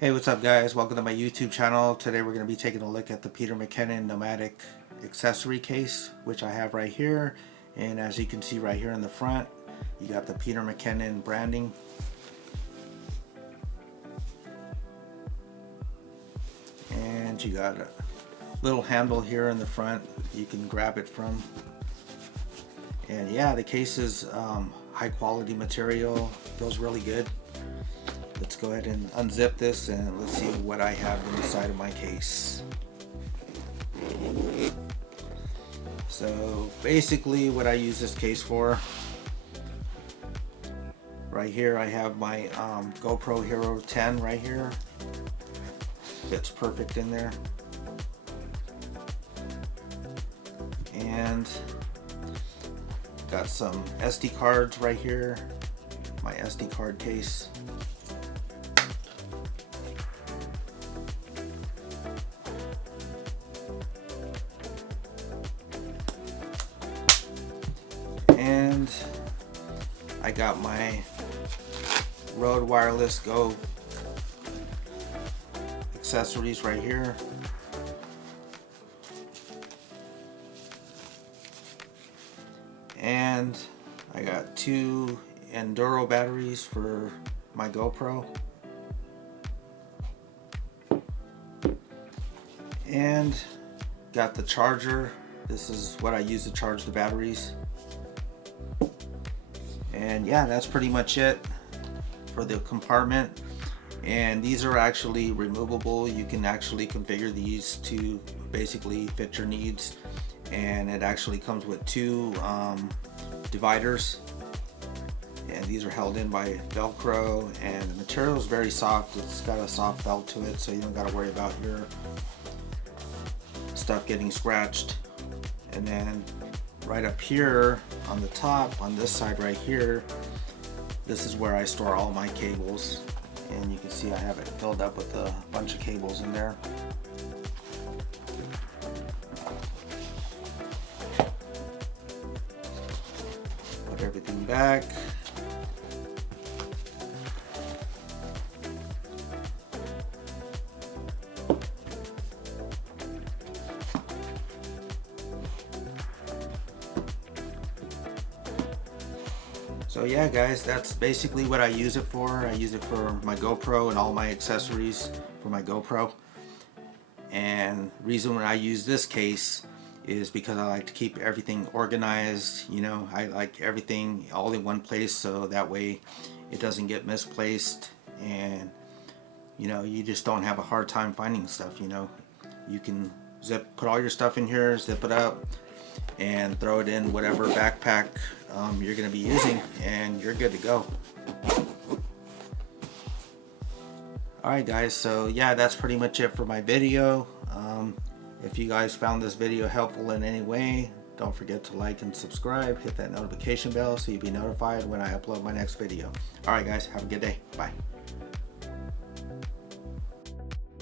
Hey, what's up guys? Welcome to my YouTube channel. Today we're going to be taking a look at the Peter McKinnon NOMATIC Accessory Case, which I have right here. And as you can see right here in the front, you got the Peter McKinnon branding. And you got a little handle here in the front you can grab it from. And yeah, the case is high quality material, feels really good. Let's go ahead and unzip this and let's see what I have inside of my case. So basically what I use this case for, right here I have my GoPro Hero 10 right here. Fits perfect in there. And got some SD cards right here, my SD card case. And I got my Rode Wireless Go accessories right here. And I got 2 Enduro batteries for my GoPro. And got the charger. This is what I use to charge the batteries. And yeah, that's pretty much it for the compartment. And these are actually removable. You can actually configure these to basically fit your needs. And it actually comes with 2 dividers. And these are held in by Velcro, and the material is very soft. It's got a soft felt to it, so you don't got to worry about your stuff getting scratched. And then right up here on the top, on this side right here, this is where I store all my cables. And you can see I have it filled up with a bunch of cables in there. Put everything back. So yeah guys, that's basically what I use it for. I use it for my GoPro and all my accessories for my GoPro. And reason why I use this case is because I like to keep everything organized. You know, I like everything all in one place, so that way it doesn't get misplaced, and you know, you just don't have a hard time finding stuff. You know, you can put all your stuff in here, zip it up, and throw it in whatever backpack you're going to be using, and you're good to go. Alright guys, so yeah, that's pretty much it for my video. If you guys found this video helpful in any way, don't forget to like and subscribe, hit that notification bell so you'll be notified when I upload my next video. Alright guys, have a good day. Bye.